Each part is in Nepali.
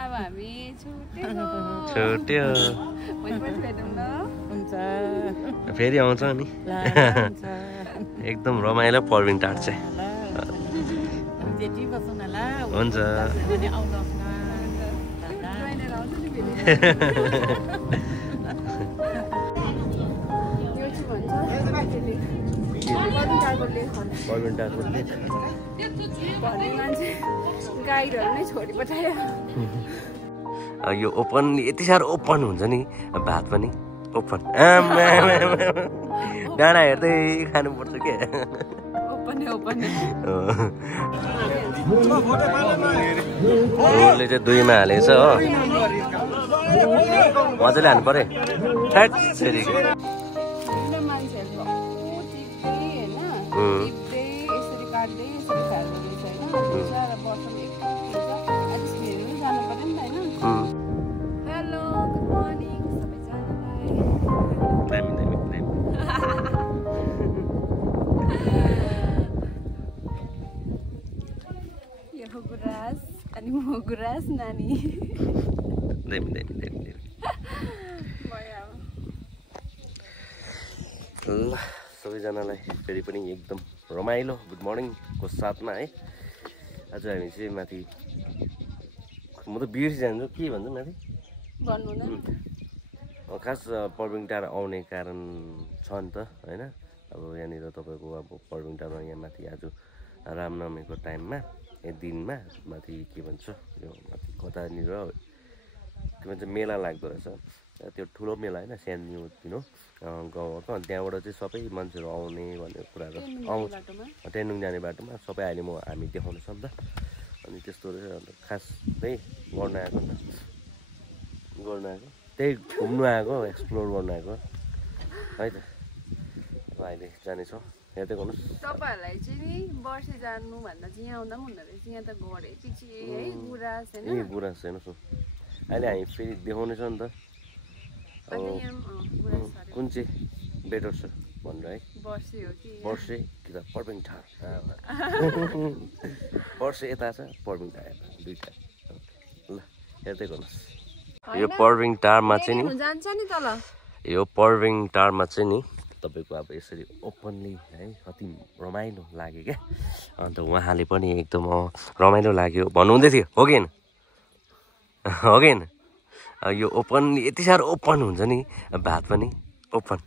अब हामी छुट्यो फेरि आउँछ नि एकदम रमाइलो पर्विङ टार चाहिँ हुन्छ पर्विङ टारको लेक गाइडहरू नै छोडिपठायो यो ओपन यति साह्रो ओपन हुन्छ नि भात पनि ओपन डाँडा हेर्दै खानुपर्छ के उसले चाहिँ दुईमा हालेछ हो मजाले हाल्नु पर्यो अनि म गुराँस नानी ल सबैजनालाई फेरि पनि एकदम रमाइलो गुड मर्निङको साथमा है आज हामी चाहिँ माथि म त बिर्सिजान्छु के भन्छु माथि भन्नु न खास पर्विङ टार आउने कारण छ नि त होइन अब यहाँनिर तपाईँको अब पर्विङ टारमा यहाँ माथि आज रामनवमीको टाइममा दिनमा माथि के भन्छ यो माथि कतानिर के भन्छ मेला लाग्दो रहेछ त्यो ठुलो मेला होइन सानो तिनो गाउँको त्यहाँबाट चाहिँ सबै मान्छेहरू आउने भन्ने कुराहरू आउँछ टेनुङ जाने बाटोमा सबै अहिले हामी देखाउँदैछौँ नि त अनि त्यस्तो रहेछ अन्त खास त्यही गर्न आएको त्यही घुम्नु आएको एक्सप्लोर गर्न आएको है त अब अहिले जानेछौँ हेर्दै गर्नुहोस् तपाईँहरूलाई चाहिँ नि बर्से जानु भन्दा चाहिँ यहाँ आउँदा पनि हुँदो रहेछ यहाँ त घरै पछि है गुराँस होइन ए गुराँस हेर्नुहोस् अहिले हामी फेरि देखाउनेछौँ नि त अब कुन चाहिँ बेटर छ भनेर है बर्से कि त पर्विङ टार बर्से यता छ पर्विङ टार यता दुईटा ल हेर्दै गर्नुहोस् यो पर्विङ टारमा चाहिँ नि यो पर्विङ टारमा चाहिँ नि तपाईँको अब यसरी ओपनली है कति रमाइलो लाग्यो क्या अन्त उहाँले पनि एकदम रमाइलो लाग्यो भन्नुहुँदै थियो हो कि होइन यो ओपन यति साह्रो ओपन हुन्छ नि भात पनि ओपन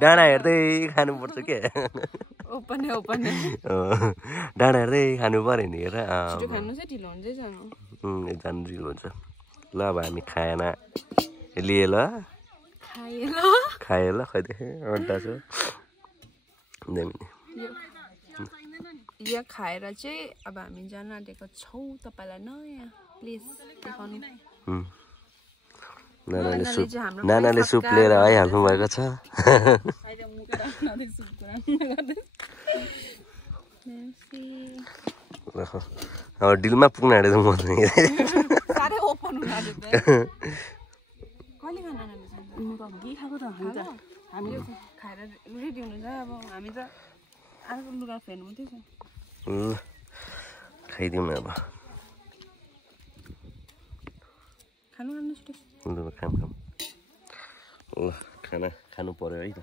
डाँडा हेर्दै खानुपर्छ के डाँडा हेर्दै खानु पर्यो नि हेर जानु ढिलो हुन्छ ल अब हामी खाना लिए ल खाए ल खैदेखि अन्त छ यो खाएर चाहिँ अब हामी जान आँटेको छौँ तपाईँलाई नयाँ प्लेस देखाउनु नानाले सुप लिएर आइहाल्नु भएको छ अब डिलमा पुग्न आँटेको म हामीले खाएर रेडी हुनु छ अब हामी त अर्को लुगा फेर्नु मात्रै छ खाइदिउँ न अब खानु खाम ल खाना खानु पर्यो है त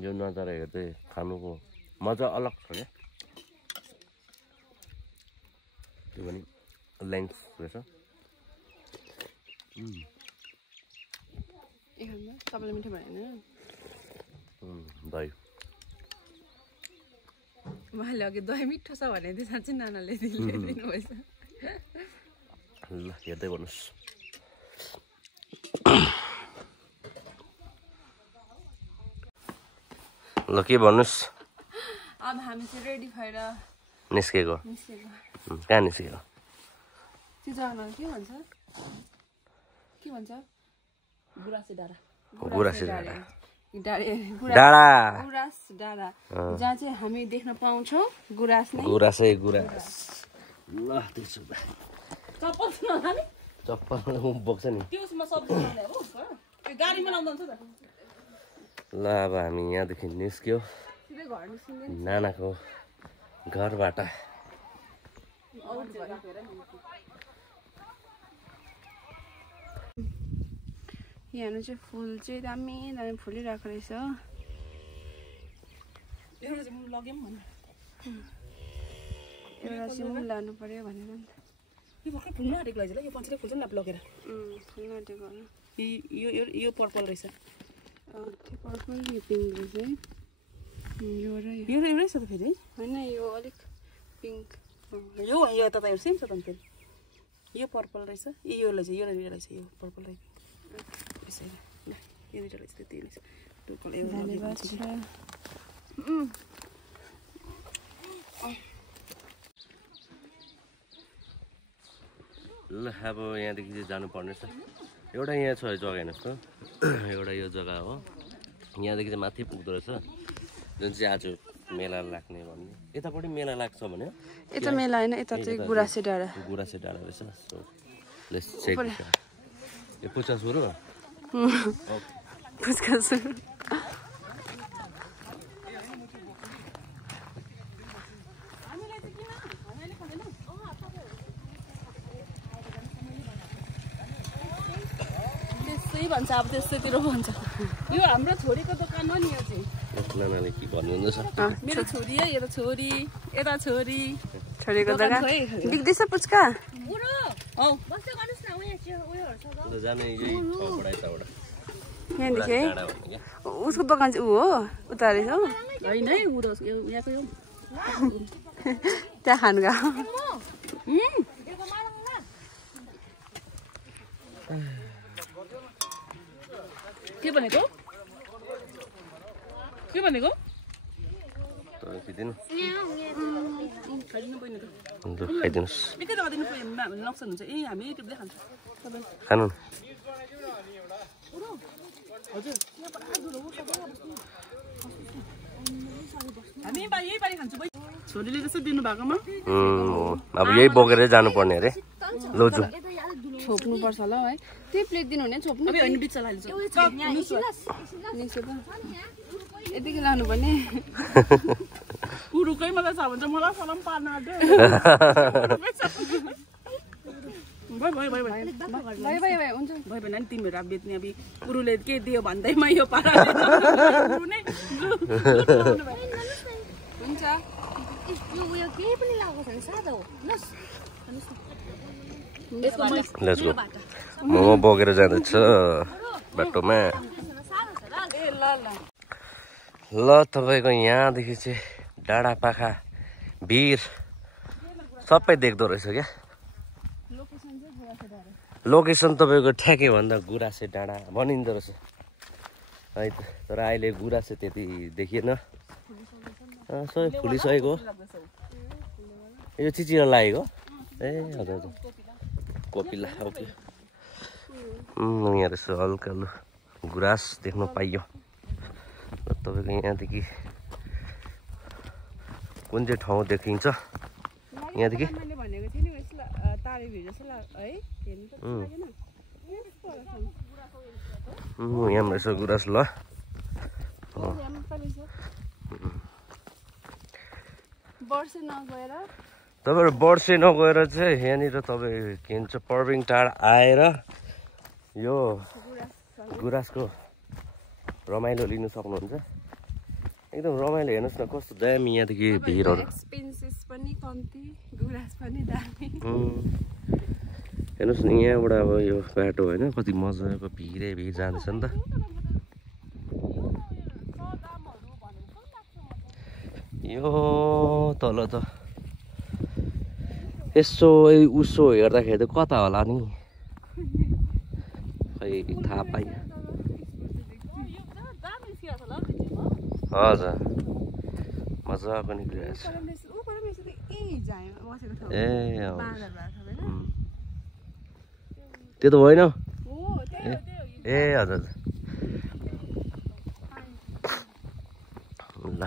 यो नजारा हेर्दै खानुको मजा अलग छ क्या त्यो पनि लेन्थ रहेछ तपाईँले मिठो भएन दही उहाँले अघि दही मिठो छ भने चाहिँ साँच्चै नानाले दिनुभएछ ल हेर्दै गर्नुहोस् ल के भन्नुहोस् अब हामी चाहिँ रेडी भएर निस्केको कहाँ निस्केको त्यो जग्गामा के भन्छ गुराँसे डाँडा जहाँ चाहिँ हामी देख्न पाउँछौँ गुराँस ल त्यसो भए चप्पल बोक्छ नि ल अब हामी यहाँदेखि निस्क्यो सिधै घर निस्किँदैन नानाको घरबाट यहाँ चाहिँ फुल चाहिँ दामी दामी फुलिरहेको रहेछ एउटा चाहिँ लग्यौँ भने एउटा चाहिँ लानु पर्यो भनेर नि यो भर्खर फुल्न आँटेको रहेछ ल यो पछाडि फुल्छ नि लगेर फुल्न आँटेको होला यो पर्पल रहेछ त्यो पर्पल यो पिङ्क रहेछ है यो र यो एउटै छ त फेरि होइन यो अलिक पिङ्क यो यता त एउटा सेम छ त फेरि यो पर्पल रहेछ यो रहेछ यो रहेछ यो पर्पल रहेछ यसरी ल यो दुईटा रहेछ त्यति रहेछ टोकल धन्यवाद छ ल अब यहाँदेखि चाहिँ जानुपर्ने छ एउटा यहाँ छ जग्गा हेर्नुहोस् त एउटा यो जग्गा हो यहाँदेखि चाहिँ माथि पुग्दो रहेछ जुन चाहिँ आज मेला लाग्ने भन्ने यतापट्टि मेला लाग्छ भने यता मेला होइन यता चाहिँ गुराँसे डाँडा रहेछ सो लेट्स चेक यो पुच्का सुरु पुच्का सुरु भन्छ अब त्यस्तैतिर भन्छ यो हाम्रो छोरीको दोकान हो नि यो चाहिँ नानाले के भन्नुहुँदैछ मेरो छोरी है यता छोरी यता छोरी छोरीको दोकान देख्दैछ पुच्का यहाँदेखि है उसको दोकान चाहिँ ऊ हो उता रहेछ हो होइन है यहाँको यो त्यहाँ खानु गयो के भनेको के भनेको खाइदिनुहोस् निकै लगाइदिनु पर्यो नक्सान हुन्छ ए हामी टिप्दै खान्छौँ खानु हजुर हामी यही पारि खान्छौँ छोरीले जस्तो दिनुभएकोमा अब यही बोकेरै जानुपर्ने अरे लोजु छोप्नु पर्छ होला है त्यही प्लेट दिनु हुने छोप्नु होइन बिचरा यतिकै लानु पर्ने उरुकै मात्रै छ भने चाहिँ मलाई सलाम पार्न आँट्यो भयो हुन्छ भयो भने तिमीहरू अब बेच्ने अब उरुले के दियो भन्दैमा यो पारा हुन्छ लेट्स गो मोमो बोकेर जाँदैछ बाटोमा ल तपाईँको यहाँदेखि चाहिँ डाँडा पाखा भिर सबै देख्दो रहेछ क्या लोकेसन तपाईँको ठ्याकै भन्दा गुराँसे डाँडा भनिँदो रहेछ है त तर अहिले गुराँसे त्यति देखिएन सबै फुलिसकेको यो चिचिरो लागेको ए हजुर हजुर कोपिला ओके यहाँ रहेछ हल्का लु गुराँस देख्न पाइयो र तपाईँको यहाँदेखि कुन चाहिँ ठाउँ देखिन्छ यहाँदेखि यहाँ रहेछ गुराँस ल तपाईँहरू वर्षे नगएर चाहिँ यहाँनिर तपाईँ के भन्छ पर्बिङ टाढा आएर यो गुराँसको रमाइलो लिनु सक्नुहुन्छ एकदम रमाइलो हेर्नुहोस् न कस्तो दामी यहाँदेखि भिरहरू हेर्नुहोस् न यहाँबाट अब यो बाटो होइन कति मजाको भिरै भिर जाँदैछ नि त यो तल त यसो उसो हेर्दाखेरि त कता होला नि खै थाहा पाइयो हजुर मजाको निक्लिरहेछ ए त्यो त होइन ए हजुर ल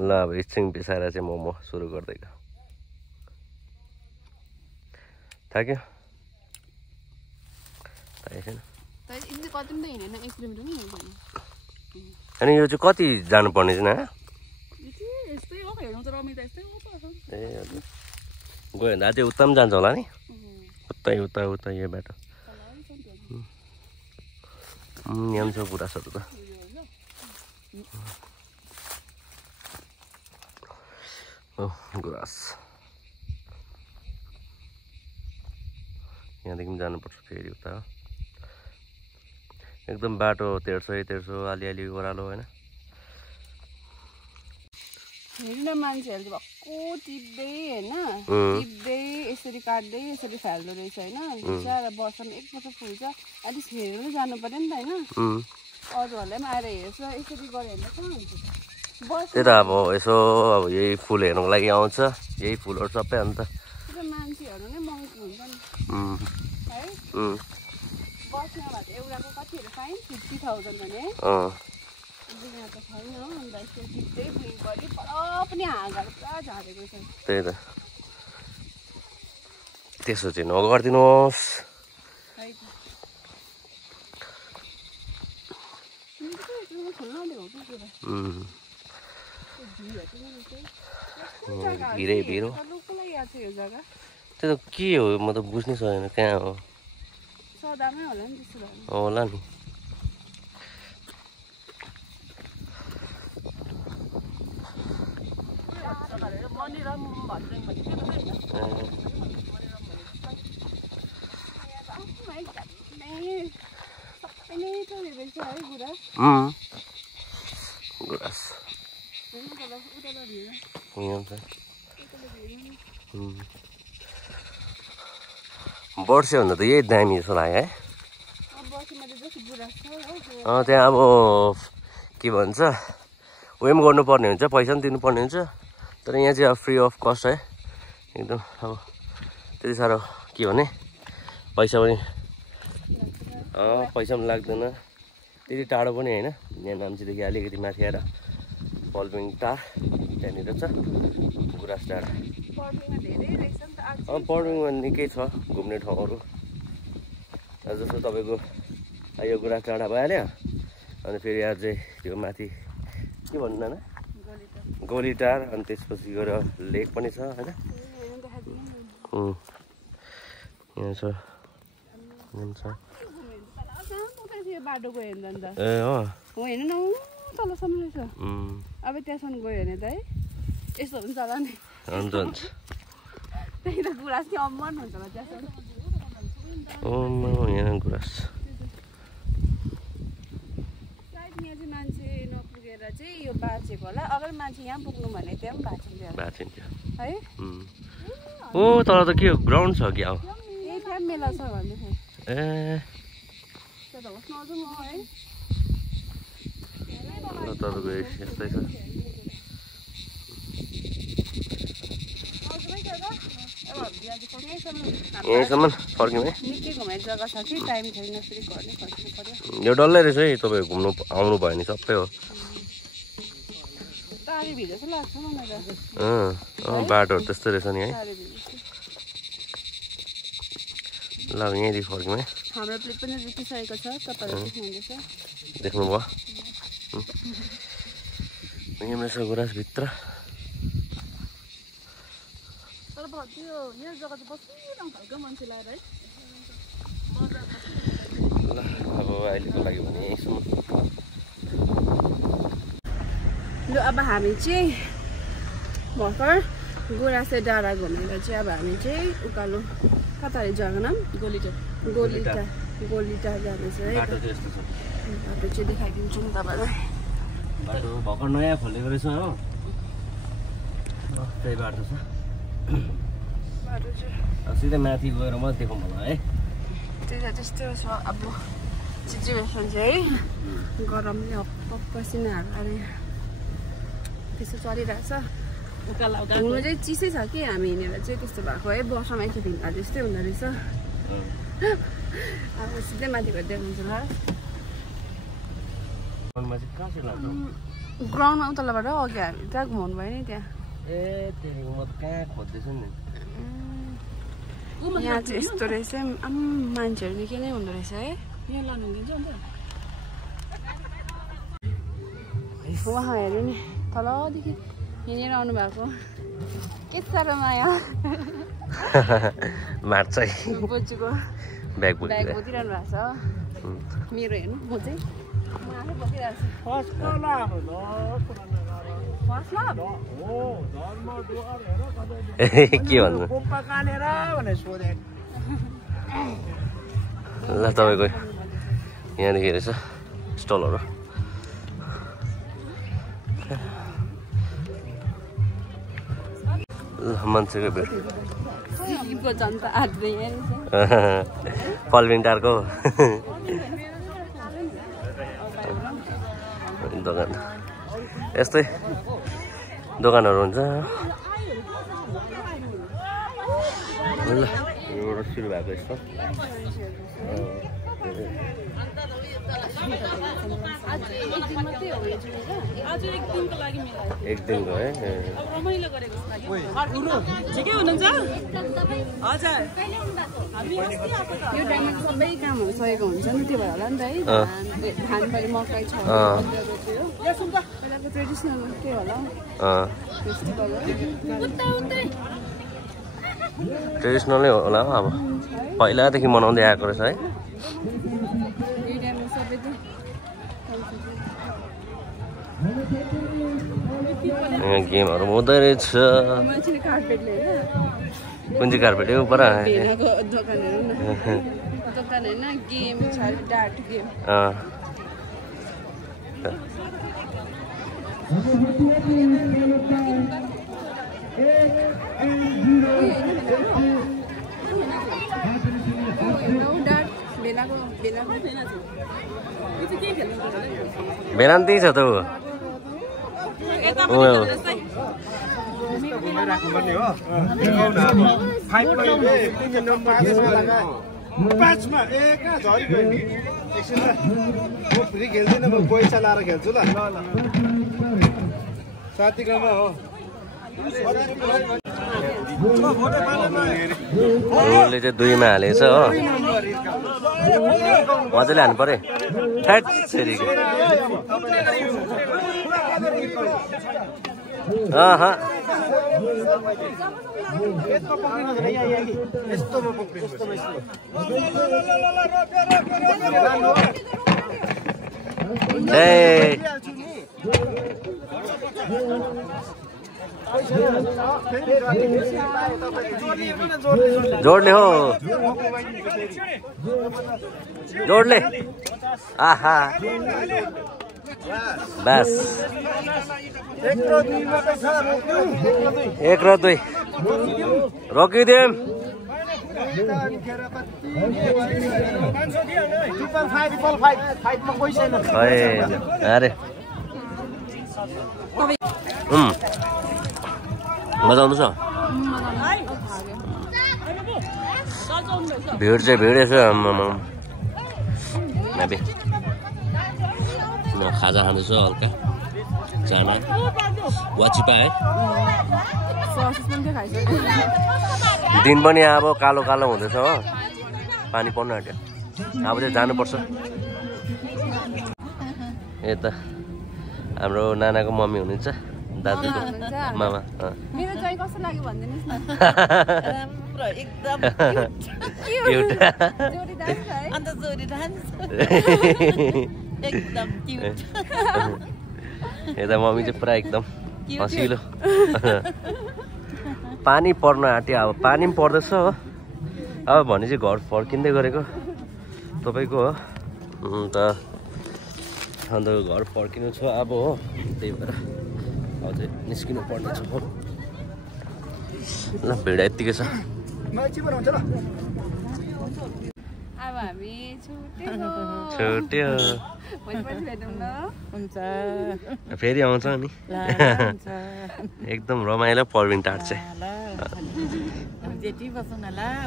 ल अब एकछिन पिसाएर चाहिँ मोमो सुरु गर्दैछ थाक्यो थाकेको छैन अनि यो चाहिँ कति जानुपर्ने चाहिँ ना यस्तै हो हेर्नु त रमिता यस्तै हो ए हजुर गयो भने अझै उता पनि जान्छ होला नि उतै उता उता यो बाटो यहाँ पनि छ गुराँसहरू त गुराँस यहाँदेखि पनि जानुपर्छ फेरि उता एकदम बाटो तेर्सो अलिअलि ओह्रालो होइन हेर्न मान्छेहरूले भक्कु टिप्दै होइन टिप्दै यसरी काट्दै यसरी फाल्दो रहेछ होइन बिचरा वर्षमा एक वर्ष फुल्छ एटलिस्ट हेरेर जानु पर्यो नि त होइन अरूहरूले पनि आएर हेर्छ यसरी गऱ्यो भने कहाँ हुन्छ त्यही त अब यसो अब यही फुल हेर्नुको लागि आउँछ यही फुलहरू सबै अन्त मान्छेहरू नै महँगो हुन्छ नि है बस्ने भए त एउटाको कतिहरू फाइन 50,000 भने यहाँ त छैन अन्त यस्तो टिप्दै बुइङ गरी पर पनि हाँगाहरू पुरा झारेको छ त्यही त त्यसो चाहिँ नगरिदिनुहोस् भिरै भिरो त्यो त के हो म त बुझ्नै सकेन कहाँ हो सदामै होला नि त्यस्तो होला नि गुराँस वर्षे भन्दा त यही दामी जस्तो लाग्यो है त्यहाँ अब के भन्छ उयो पनि गर्नुपर्ने हुन्छ पैसा पनि दिनुपर्ने हुन्छ तर यहाँ चाहिँ अब फ्री अफ कस्ट है एकदम अब त्यति साह्रो के भने पैसा पनि लाग्दैन त्यति टाढो पनि होइन यहाँ नाम्चीदेखि अलिकति माथि आएर पल्बिङ टार त्यहाँनिर छ गुराँस डाँडा पल्बिङमा निकै छ घुम्ने ठाउँहरू जस्तो तपाईँको यो गुराँस डाँडा भइहाल्यो अनि फेरि यहाँ चाहिँ त्यो माथि के भन्नु नाना गोलीटार अनि त्यसपछि गएर लेक पनि छ होइन यहाँ छ बाटोको हेर्दा नि त ए हो हेर्नु न तलसम्म रहेछ अब त्यहाँसम्म गयो भने त है यस्तो हुन्छ होला नि हुन्छ हुन्छ त्यही त गुराँस चाहिँ अम्मन हुन्छ होला त्यहाँसम्म यहाँ गुराँस सायद यहाँ चाहिँ मान्छे नपुगेर चाहिँ यो बाँचेको होला अगर मान्छे यहाँ पुग्नु भने त्यहाँ पनि बाँचिन्थ्यो है ओ तर त के ग्राउन्ड छ कि अब त्यहाँ मेला छ भन्दै थियो ए तपाईँको यस्तै छ यहीँसम्म फर्क्यौँ है यो डल्लै रहेछ है तपाईँ घुम्नु आउनु भयो भने सबै हो बाटोहरू त्यस्तै रहेछ नि है ल यहीँदेखि फर्क्यौँ है हाम्रो प्लेट पनि रुकिसकेको छ तपाईँहरू देख्नुहुँदैछ देख्नुभयो यहाँ रहेछ गुराँसभित्र तर यो जग्गा चाहिँ बसिरहनु खालको मान्छे लाएर है ल अब अहिलेको लागि भने यहीँसम्म लु अब हामी चाहिँ भर्खर गुराँसे डाँडा घुमेर चाहिँ अब हामी चाहिँ उकालो कता जग्गा नाम गोलीटार जाँदैछ है बाटो चाहिँ देखाइदिन्छु नि तपाईँलाई बाटो भर्खर नयाँ खोलेको रहेछ हो त्यही बाटो छ सिधै माथि गएर मात्रै देखाउँ होला है त्यही त त्यस्तो छ अब सिचुएसन चाहिँ है गरमले हप्प पसिनाहरू अरे त्यस्तो चलिरहेछ हुनु चाहिँ चिसै छ कि हामी हिँडेर चाहिँ त्यस्तो भएको है वर्षमा एकखेप हिँड्दा त्यस्तै हुँदो रहेछ अब सिधै माथि गएर देखाउँछु ल ग्राउन्डमा उताबाट अघि हामी त्यहाँ घुमाउनु भयो नि त्यहाँ ए म त कहाँ खोज्दैछु नि यहाँ चाहिँ यस्तो रहेछ मान्छेहरू निकै नै हुँदो रहेछ है यहाँ लानु दिन्छ अन्त उहाँ हेर्नु नि तलदेखि हिँडेर आउनु भएको के साह्रो माया मार्छ बोजूको ब्याग बोकिरहनु भएको छ मेरो हेर्नु म चाहिँ आफै बोकिरहेको के भन्नु ल तपाईँको यहाँदेखि रहेछ स्टलहरू मान्छेको भेट पल्बिङ टारको दोकान यस्तै दोकानहरू हुन्छ ल योबाट सुरु भएको यस्तो एक दिनको है ठिकै हुनुहुन्छ हजुर यो टाइममा सबै कामहरू सकेको हुन्छ नि त्यो भएर होला नि त है धानबारी मकै छ पहिलाको ट्रेडिसनल के होला ट्रेडिसनलै होला अब पहिलादेखि मनाउँदै आएको रहेछ है यहाँ गेमहरू हुँदो रहेछ कुन चाहिँ कार्पेट हो पर दोकान होइन गेम छ डार्ट गेम भेलान त्यही छ त पाँचमा कहाँ झरी गयो नि एकछिन ल म फ्री खेल्दिनँ म पैसा लाएर खेल्छु ल साथीकोमा हो उसले चाहिँ दुईमा हालेछ हो मजाले हाल्नु पर्यो ठ्याट सेरीको जोडले हो जोडले आहा बस एक र दुई रोकिदिउँ अरे मजा आउँदैछ भिड चाहिँ भिडै छ खाजा खाँदैछ हल्का चाना वाचिपा है दिन पनि अब कालो कालो हुँदैछ हो पानी पर्न आँट्यो अब चाहिँ जानुपर्छ यता हाम्रो नानाको मम्मी हुनुहुन्छ दाजुको मामा मेरो चाहिँ कस्तो लाग्यो भनिदिनुस् न राम्रो एकदम क्युट अन्त जोडिरहन्छ एकदम क्युट यता मम्मी चाहिँ पुरा एकदम हँसिलो पानी पर्न आँट्यो अब पानी पनि पर्दैछ हो अब भने चाहिँ घर फर्किँदै गरेको तपाईँको हो अन्त घर फर्किनु छ अब हो त्यही भएर अझै निस्किनु पर्नेछ हो ल भिड यत्तिकै छ अब हामी छुट्यो हुन्छ फेरि आउँछ नि एकदम रमाइलो पर्विङ टार चाहिँ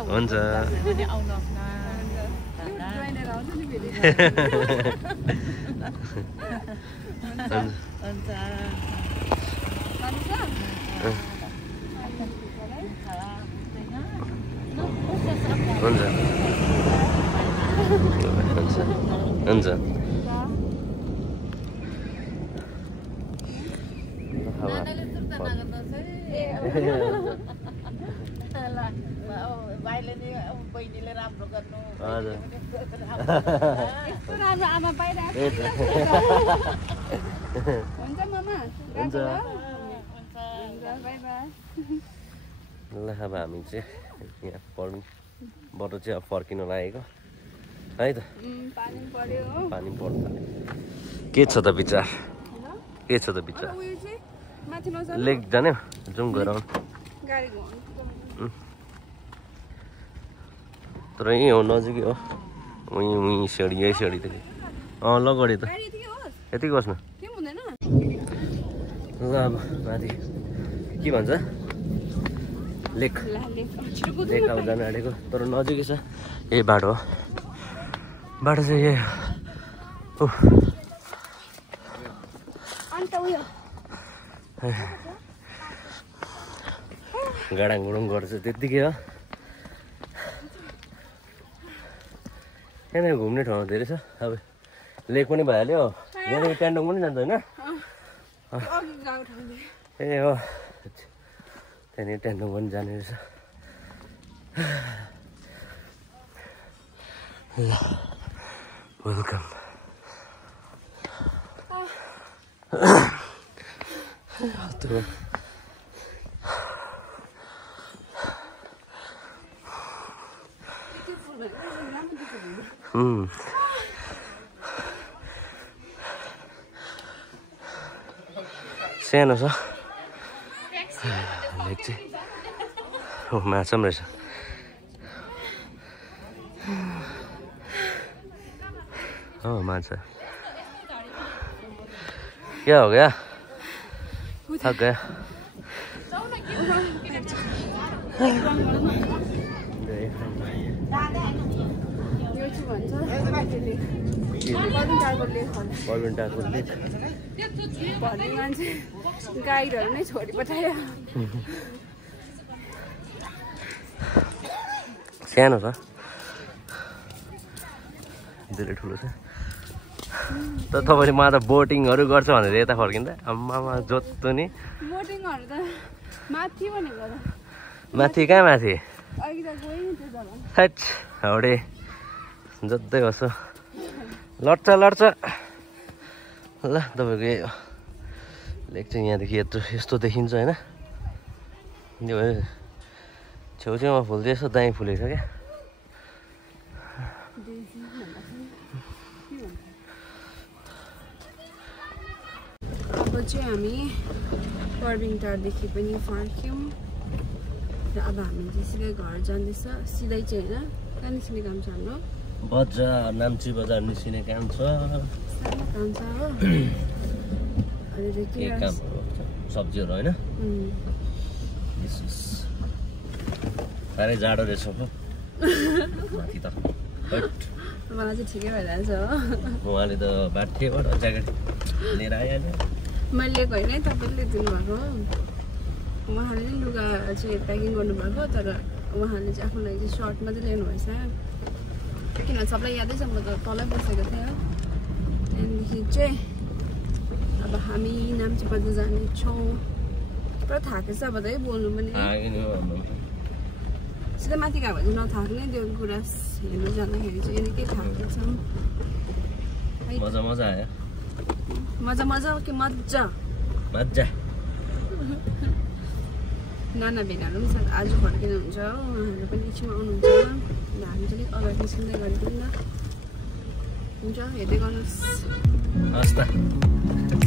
हुन्छ हुन्छ हुन्छ भाइले नि बहिनीले राम्रो गर्नु आमा पाइरहेको हुन्छ मामा हुन्छ बाई बाई ल अब हामी चाहिँ यहाँ पर्बिङबाट चाहिँ अब फर्किनु लागेको है त पानी पर्यो हो पानी पर्नु थाल्यो के छ त विचार के छ त विचार उयो चाहिँ माथि नजानु लेक जाने जाउँ गएर गाडी घुमाउनु तर यहीँ हो नजिकै हो उहीँ सिँढी यही सिँढीदेखि ल गऱ्यो त गाडी यतिकै होस् यतिकै होस् न के हुँदैन ल अब माथि के भन्छ लेक लेक अब जानु आँटेको तर नजिकै छ यही बाटो हो बाटो चाहिँ यही हो गाडाङ गुडुङ गर्छ त्यत्तिकै हो यहाँनिर घुम्ने ठाउँ धेरै छ अब लेक पनि भइहाल्यो यहाँनिर ट्यान्डोङ पनि जान्छ होइन ए हो त्यहाँनिर ट्यान्डोङ पनि जाने रहेछ ल वेलकम सानो छ लेक चाहिँ माछा पनि रहेछ हो माछा क्या हो गया थक गया पर्बिङटारको लेक भन्ने मान्छे गाईहरू नै छोडिपठायो सानो छ धेरै ठुलो छ तर तपाईँले मलाई त बोटिङहरू गर्छ भनेर यता फर्किँदा आम्मामा जोत्तो नि बोटिङहरू त माथि भनेको त माथि कहाँ माथि अघि त गयो नि त्यो जग्गा हट हाउडे जोत्दै बस्छु लड्छ लड्छ ल तपाईँको यही हो लेक चाहिँ यहाँदेखि यस्तो देखिन्छ होइन यो छेउछेउमा फुल चाहिँ यसो दामी फुलेको छ क्या अब चाहिँ हामी पर्बिङटारदेखि पनि फर्क्यौँ र अब हामी चाहिँ सिधै घर जाँदैछ सिधै चाहिँ होइन कहाँ निस्किने काम छ हाम्रो बजार नाम्ची बजार निस्किने काम छ काम छ हो के काम सब्जीहरू होइन साह्रै जाडो रहेछ माथि त मलाई चाहिँ ठिकै भइरहेछ हो उहाँले त बाठेबाट ज्याकेट लिएर आइहाल्यो मैले लिएको होइन तपाईँले दिनुभएको उहाँले नै लुगा चाहिँ प्याकिङ गर्नुभएको तर उहाँले चाहिँ आफ्नो लागि चाहिँ सर्ट मात्रै ल्याउनुभएछ किन सबलाई यादै छ म त तलै बसेको थिएँ हो त्यहाँदेखि चाहिँ अब हामी नाम्ची बजार जानेछौँ पुरा थाकेछ अब त है बोल्नु पनि सिधै माथि गयो भने नथाक्ने त्यो कुरा हेर्नु जाँदाखेरि चाहिँ निकै थाकेछौँ मजा मजा आयो मजा मजा के मजा मजा नाना भेनाहरू पनि सायद आज फर्किनुहुन्छ हो उहाँहरू पनि एकछिनमा आउनुहुन्छ हामी चाहिँ अलिक अगाडि निस्किँदै गरेको नि त हुन्छ हेर्दै गर्नुहोस् हस् त